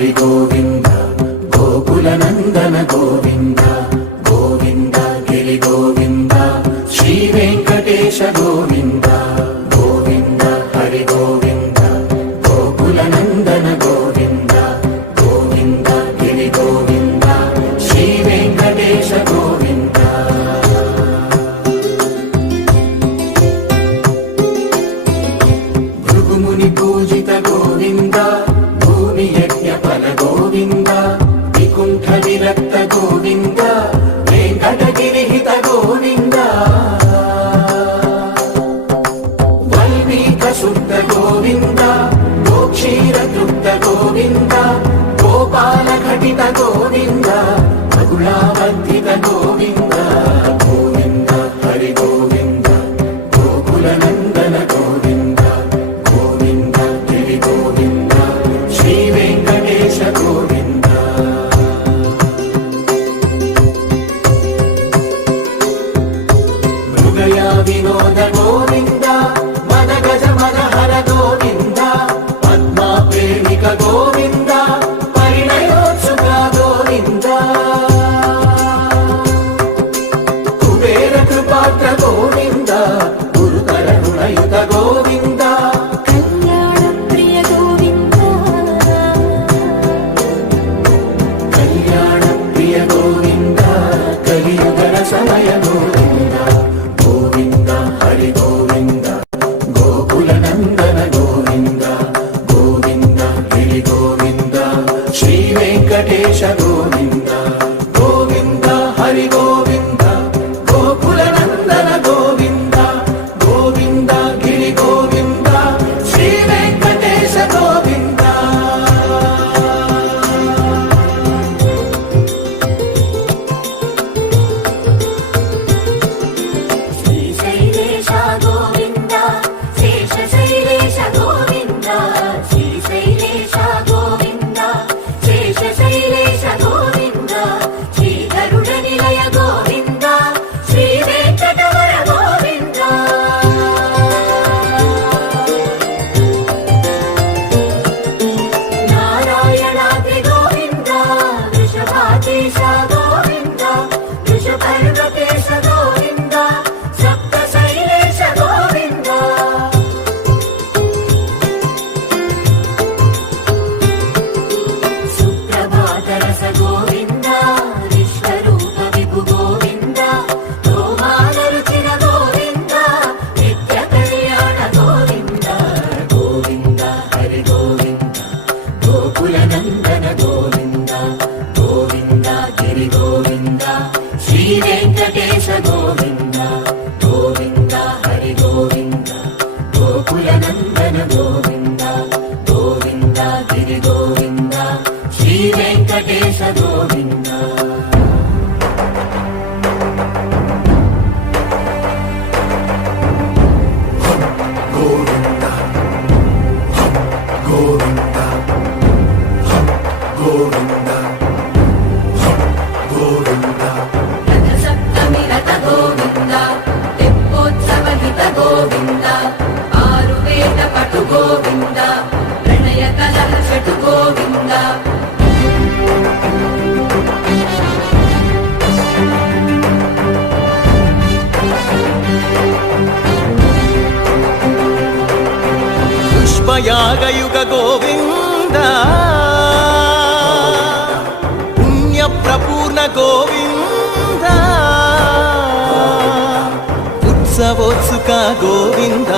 హరి గోవింద గోకుల నందన గోవింద గోవింద గిరి గోవింద శ్రీ వెంకటేశ గోవింద గోవింద హరి గోవింద గోకుల నందన గోవింద గోవింద గిరి గోవింద శ్రీ వెంకటేశ గోవింద భృగుముని పూజిత గోవింద భూమి యజ్ఞ ఫల గోవింద వికుంఠ విరక్త గోవింద వెంకటగిరిహిత గోవింద వల్మీక శుద్ధ గోవింద గోక్షీర తృప్త గోవింద గోపాల ఘటిత గోవింద బహుళావర్ధిత గోవింద గోవింద హరి గోవింద గోకుల నందన గోవింద గోవింద గిరి గోవింద శ్రీ వెంకటేశ గోవింద మృగయ వినోద గోవింద మద గజ మద హర గోవింద పద్మా ప్రేమిక గోవింద పరిణయోత్సుక గోవింద కుబేర కృపాత్ర గోవింద గురుతర గుణయుత గోవింద కళ్యాణ ప్రియ గోవింద కళ్యాణ ప్రియ గోవింద కలియుగ సమయ గోవింద గోవింద హరి గోవింద గోకుల నందన గోవింద గోవింద గిరి గోవింద శ్రీ వెంకటేశ గోవింద గోవింద హరి గోవింద గోకుల నందన గోవింద గోవింద గిరి గోవింద శ్రీ వెంకటేశ గోవింద శ్రీశైలేశ గోవింద శేషశైలేశ గోవింద శ్రీశైలేశ గోవింద శేషశైలేశ గోవింద శ్రీ గరుడ నిలయ గోవింద శ్రీ వెంకటవర గోవింద నారాయణాద్రి గోవింద వృషభాదేశ గోవింద వృషపర్వతేశ గోవింద సప్త శైలేశ గోవింద సుప్రభాతరస గోవింద విశ్వరూప విభు గోవింద గోమాలరుచిన గోవింద నిత్య కళ్యాణ గోవింద గోవింద హరి గోవింద గోకుల నందన గోవింద గోవింద గిరి గోవింద శ్రీ వెంకటేశ గోవింద గోవింద హరి గోవింద గోకుల నందన గోవింద గోవింద గిరి గోవింద శ్రీ వెంకటేశ గోవింద గోవింద గోవింద గోవింద గోవింద రథ సప్తమి రథ గోవింద తెప్పోత్సవ హిత గోవింద ఆరువేద పటు గోవింద ప్రణయ కలహ షటు గోవింద పుష్పయాగయుగ గోవింద పుణ్య ప్రపూర్ణ గోవింద ఉత్సవోత్సుక గోవింద